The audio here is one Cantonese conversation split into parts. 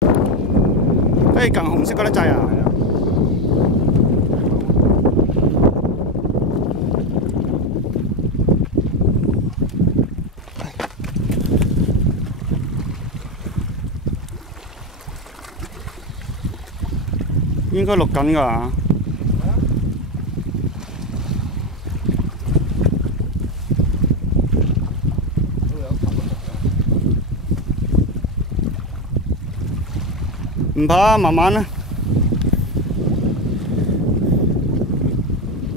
跟住撳紅色嗰粒掣啊！應該錄緊㗎。唔怕，慢慢啦。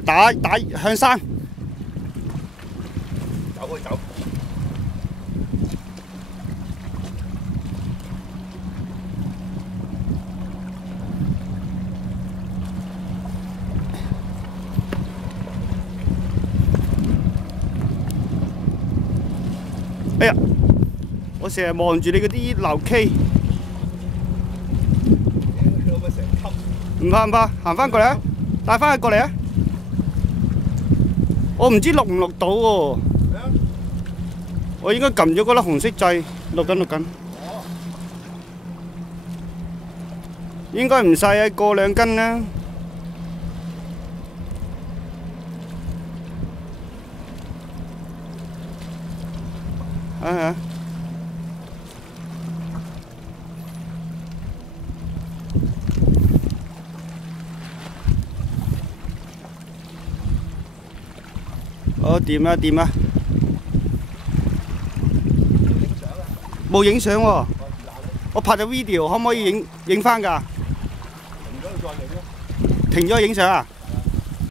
打向山。走開走。哎呀！我成日望住你嗰啲樓梯。唔怕唔怕，行翻過嚟啊！帶翻佢過嚟啊！我唔知錄唔錄到喎。我應該撳咗嗰粒紅色掣，錄緊。應該唔使啊，過2斤啦。啊！哦，掂啊掂啊！冇影相喎，我拍咗 video，可唔可以影翻㗎？停咗佢再影咯。停咗影相啊？